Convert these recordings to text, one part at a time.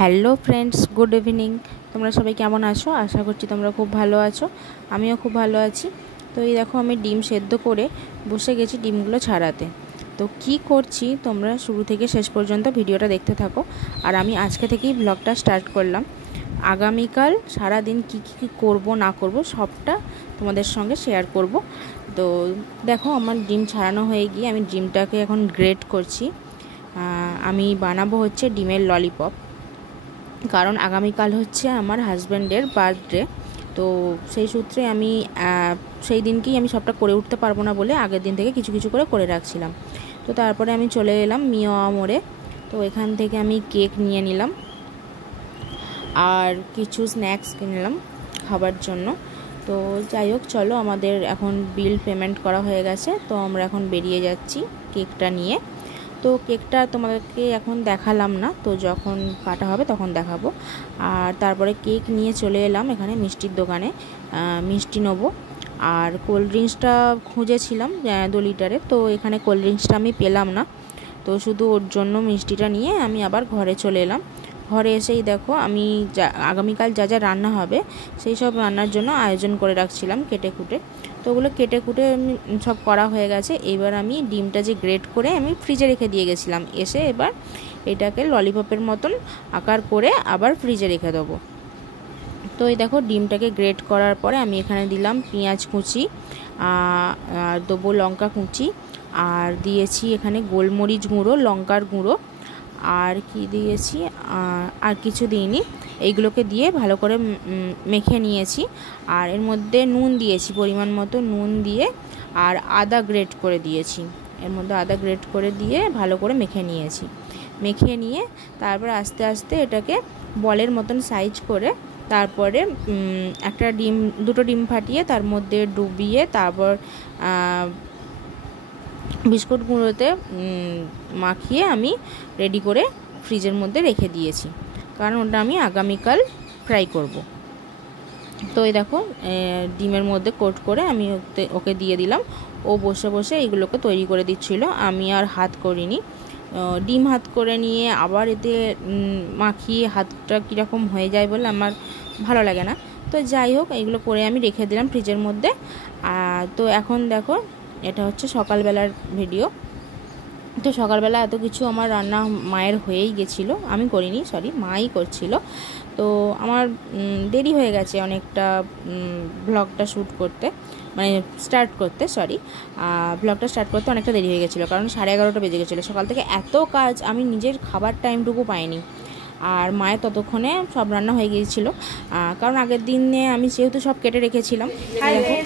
Hello friends, good evening. তোমরা সবাই কেমন আছো? আশা করছি তোমরা খুব ভালো আছো। আমিও খুব ভালো আছি। তো এই দেখো, আমি ডিম সেদ্ধ করে বসে গেছি ডিমগুলো ছাড়াতে। তো কি করছি তোমরা শুরু থেকে শেষ পর্যন্ত ভিডিওটা দেখতে থাকো। আর আমি আজকে থেকেই ব্লগটা স্টার্ট করলাম। আগামীকাল সারাদিন কী করব না করব সবটা তোমাদের সঙ্গে শেয়ার করব। তো দেখো, আমার ডিম ছাড়ানো হয়ে গিয়ে আমি ডিমটাকে এখন গ্রেট করছি। আমি বানাবো হচ্ছে ডিমের ললিপপ, কারণ আগামীকাল হচ্ছে আমার হাজব্যান্ডের বার্থডে। তো সেই সূত্রে আমি সেই দিনকেই আমি সবটা করে উঠতে পারবো না বলে আগের দিন থেকে কিছু কিছু করে রাখছিলাম। তো তারপরে আমি চলে এলাম মিয়া মোড়ে। তো এখান থেকে আমি কেক নিয়ে নিলাম আর কিছু স্ন্যাক্স কিনলাম খাবার জন্য। তো যাই হোক, চলো, আমাদের এখন বিল পেমেন্ট করা হয়ে গেছে। তো আমরা এখন বেরিয়ে যাচ্ছি কেকটা নিয়ে। তো কেকটা তোমাদেরকে এখন দেখালাম না, তো যখন কাটা হবে তখন দেখাবো। আর তারপরে কেক নিয়ে চলে এলাম এখানে মিষ্টির দোকানে, মিষ্টি নেবো। আর কোল্ড ড্রিঙ্কসটা খুঁজেছিলাম 2 লিটারের, তো এখানে কোল্ড ড্রিঙ্কসটা আমি পেলাম না। তো শুধু ওর জন্য মিষ্টিটা নিয়ে আমি আবার ঘরে চলে এলাম। ঘরে এসেই দেখো, আমি আগামীকাল যা যা রান্না হবে সেই সব রান্নার জন্য আয়োজন করে রাখছিলাম কেটে কুটে। তো ওগুলো কেটে কুটে সব করা হয়ে গেছে। এবার আমি ডিমটা যে গ্রেট করে আমি ফ্রিজে রেখে দিয়ে গেছিলাম, এসে এবার এটাকে ললিপপের মতন আকার করে আবার ফ্রিজে রেখে দেবো। তো এই দেখো, ডিমটাকে গ্রেট করার পরে আমি এখানে দিলাম পেঁয়াজ কুচি, আর দেবো লঙ্কা কুচি, আর দিয়েছি এখানে গোলমরিচ গুঁড়ো, লঙ্কার গুঁড়ো, আর কি দিয়েছি আর কিছু দিইনি। এইগুলোকে দিয়ে ভালো করে মেখে নিয়েছি। আর এর মধ্যে নুন দিয়েছি, পরিমাণ মতো নুন দিয়ে, আর আদা গ্রেট করে দিয়েছি। এর মধ্যে আদা গ্রেট করে দিয়ে ভালো করে মেখে নিয়েছি। মেখে নিয়ে তারপর আস্তে আস্তে এটাকে বলের মতন সাইজ করে তারপরে দুটো ডিম ফাটিয়ে তার মধ্যে ডুবিয়ে তারপর বিস্কুট গুঁড়োতে মাখিয়ে আমি রেডি করে ফ্রিজের মধ্যে রেখে দিয়েছি, কারণ ওটা আমি আগামীকাল ফ্রাই করব। তো এই দেখো, ডিমের মধ্যে কোট করে আমি ওকে দিয়ে দিলাম। ও বসে বসে এইগুলোকে তৈরি করে দিচ্ছিল, আমি আর হাত করিনি। ডিম হাত করে নিয়ে আবার এতে মাখিয়ে হাতটা কীরকম হয়ে যায় বলে আমার ভালো লাগে না। তো যাই হোক, এইগুলো করে আমি রেখে দিলাম ফ্রিজের মধ্যে। তো এখন দেখো, এটা হচ্ছে সকালবেলার ভিডিও। তো সকালবেলা এত কিছু আমার রান্না মায়ের হয়েই গেছিলো, আমি করিনি, সরি, মাই করছিল। তো আমার দেরি হয়ে গেছে অনেকটা ব্লগটা শ্যুট করতে, মানে ব্লগটা স্টার্ট করতে অনেকটা দেরি হয়ে গেছিলো, কারণ 11:30 বেজে গেছিলো। সকাল থেকে এত কাজ, আমি নিজের খাবার টাইমটুকু পাইনি। আর মায়ের ততক্ষণে সব রান্না হয়ে গিয়েছিলো, কারণ আগের দিনে আমি যেহেতু সব কেটে রেখেছিলাম।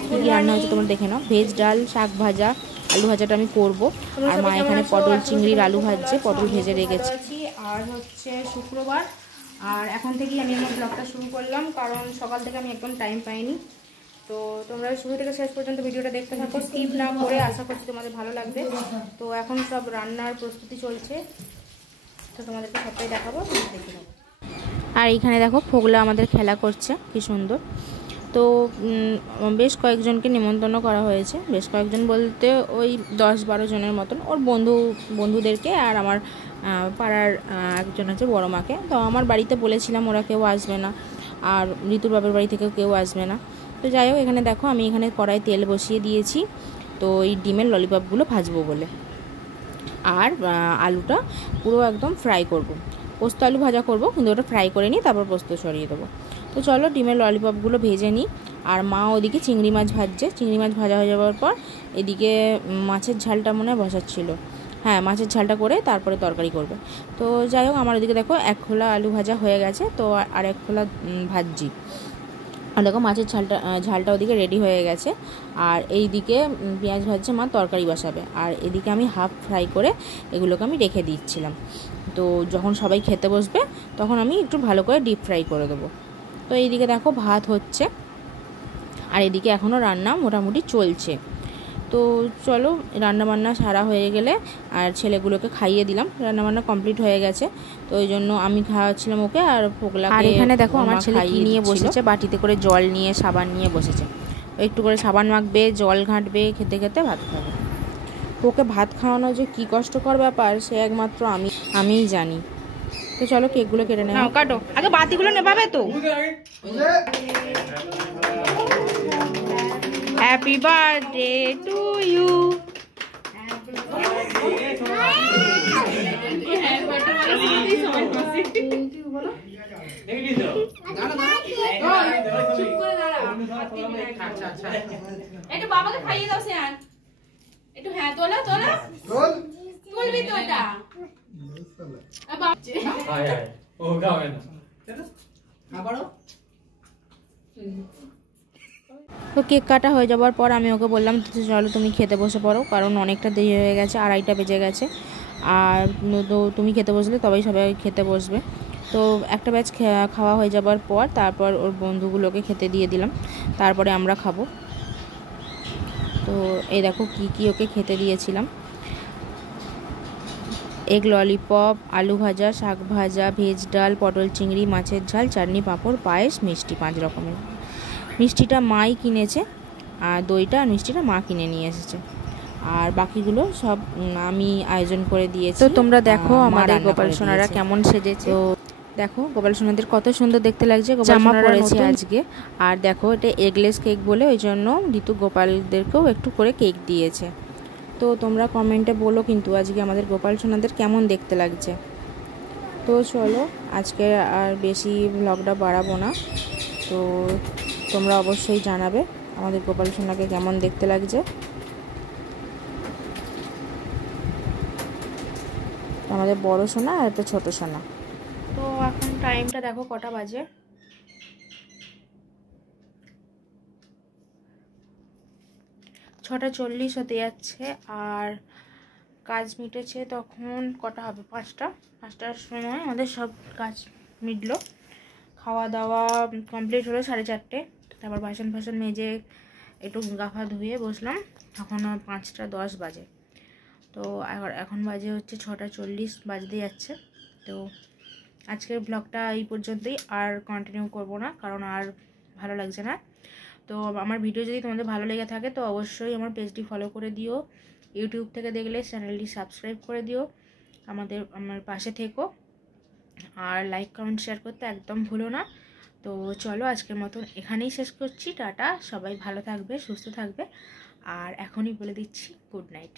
কী রান্না হয়েছে তোমরা দেখে নাও। ভেজ ডাল, শাক ভাজা, আলু ভাজাটা আমি করব। আর মা এখানে পটল চিংড়ির আলু ভাজছে, পটল ভেজে রেখেছি। আর হচ্ছে শুক্রবার, আর এখন থেকেই আমি আমার ব্লগটা শুরু করলাম, কারণ সকাল থেকে আমি একদম টাইম পাইনি। তো তোমরা শুরু থেকে শেষ পর্যন্ত ভিডিওটা দেখতে থাকো, স্কিপ না করে। আশা করছি তোমাদের ভালো লাগবে। তো এখন সব রান্নার প্রস্তুতি চলছে, তো তোমাদেরকে সবটাই দেখাবো, দেখে নেবো। আর এখানে দেখো, ফোগলা আমাদের খেলা করছে, কি সুন্দর। তো বেশ কয়েকজনকে নিমন্ত্রণ করা হয়েছে, বেশ কয়েকজন বলতে ওই 10-12 জনের মতন, ওর বন্ধুদেরকে, আর আমার পাড়ার একজন আছে বড় মাকে। তো আমার বাড়িতে বলেছিলাম, ওরা কেউ আসবে না, আর ঋতুর বাপের বাড়ি থেকেও কেউ আসবে না। তো যাই হোক, এখানে দেখো, আমি এখানে কড়াই তেল বসিয়ে দিয়েছি, তো এই ডিমের ললিপপগুলো ভাজবো বলে। আর আলুটা পুরো একদম ফ্রাই করব। পোস্ত আলু ভাজা করব, কিন্তু ওটা ফ্রাই করে নিই, তারপর পোস্ত ছড়িয়ে দেবো। তো চলো, ডিমের ললিপপগুলো ভেজে নিই। আর মা ওদিকে চিংড়ি মাছ ভাজছে। চিংড়ি মাছ ভাজা হয়ে যাওয়ার পর এদিকে মাছের ঝালটা মনে হয় বসাচ্ছিল। হ্যাঁ, মাছের ঝালটা করে তারপরে তরকারি করবে। তো যাই হোক, আমার ওদিকে দেখো 1 খোলা আলু ভাজা হয়ে গেছে, তো আর 1 খোলা ভাজছি। আর দেখো, মাছের ঝালটা ওদিকে রেডি হয়ে গেছে। আর এই দিকে পেঁয়াজ ভাজছে মা, তরকারি বসাবে। আর এদিকে আমি হাফ ফ্রাই করে এগুলোকে আমি রেখে দিচ্ছিলাম। তো যখন সবাই খেতে বসবে তখন আমি একটু ভালো করে ডিপ ফ্রাই করে দেবো। তো এইদিকে দেখো, ভাত হচ্ছে, আর এদিকে এখনও রান্না মোটামুটি চলছে। তো চলো, রান্নাবান্না সারা হয়ে গেলে আর ছেলেগুলোকে খাইয়ে দিলাম। রান্নাবান্না কমপ্লিট হয়ে গেছে, তো ওই জন্য আমি খাওয়াচ্ছিলাম ওকে আর ফোগলাকে। আর এখানে দেখো, আমার ছেলে কি নিয়ে বসেছে, বাটিতে করে জল নিয়ে, সাবান নিয়ে বসেছে। একটু করে সাবান মাখবে, জল ঘাঁটবে, খেতে খেতে ভাত খাবে। ওকে ভাত খাওয়ানো যে কী কষ্টকর ব্যাপার, সে একমাত্র আমিই জানি। তো চলো কেকগুলো কেটে নাও, কাটো আগে, বাতিগুলো নেভাবে তো। Happy birthday to you. একটু বাবাকে খাইয়ে দাও সিয়ান, একটু। হ্যাঁ তোলা তোলা, তুলবি তো এটা। তো কেক কাটা হয়ে যাওয়ার পর আমি ওকে বললাম চলো তুমি খেতে বসে পড়ো, কারণ অনেকটা দেরি হয়ে গেছে, 2:30 বেজে গেছে। আর তো তুমি খেতে বসলে তবেই সবাই খেতে বসবে। তো একটা ব্যাচ খাওয়া হয়ে যাবার পর তারপর ওর বন্ধুগুলোকে খেতে দিয়ে দিলাম, তারপরে আমরা খাবো। তো এই দেখো কি কি ওকে খেতে দিয়েছিলাম। এগ ললিপপ, আলু ভাজা, শাক ভাজা, ভেজ ডাল, পটল চিংড়ি, মাছের ঝাল, চাটনি, পাঁপড়, পায়েস, মিষ্টি, 5 রকমের। মিষ্টিটা মাই কিনেছে, আর দইটা আর মিষ্টিটা মা কিনে নিয়ে এসেছে, আর বাকিগুলো সব আমি আয়োজন করে দিয়েছি। তো তোমরা দেখো আমাদের গোপাল সোনারা কেমন সেজেছে। তো দেখো গোপাল সোনাদের কত সুন্দর দেখতে লাগছে, জামা পরেছে আজকে। আর দেখো এটা এগলেস কেক বলে, ওই জন্য ঋতু গোপালদেরকেও একটু করে কেক দিয়েছে। তো তোমরা কমেন্টে বলো কিন্তু আজকে আমাদের গোপাল সোনাদের কেমন দেখতে লাগছে। তো চলো আজকে আর বেশি ভ্লগটা বাড়াবো না, তো তোমরা অবশ্যই জানাবে আমাদের গোপাল সোনাকে কেমন দেখতে লাগছে। আমাদের বড় সোনা আর একটা ছোট সোনা। তো এখন টাইমটা দেখো কটা বাজে, 6:40 হতে যাচ্ছে। আর কাজ মিটেছে তখন কটা হবে, 5টার সময় আমাদের সব কাজ মিটলো। খাওয়া দাওয়া কমপ্লিট হলো 4:30। তারপর বাসন ফাসন মেজে একটু গাফা ধুয়ে বসলাম, এখনও 5:10 বাজে। তো এখন বাজে হচ্ছে 6:40 বাজতে যাচ্ছে। তো আজকের ব্লগটা এই পর্যন্তই, আর কন্টিনিউ করব না, কারণ আর ভালো লাগছে না। তো আমার ভিডিও যদি তোমাদের ভালো লেগে থাকে তো অবশ্যই আমার পেজটি ফলো করে দিও, ইউটিউব থেকে দেখলে চ্যানেলটি সাবস্ক্রাইব করে দিও, আমার পাশে থেকো, আর লাইক কমেন্ট শেয়ার করতে একদম ভুলো না। তো চলো আজকের মতন এখানেই শেষ করছি, টাটা। সবাই ভালো থাকবে, সুস্থ থাকবে, আর এখনই বলে দিচ্ছি গুড নাইট।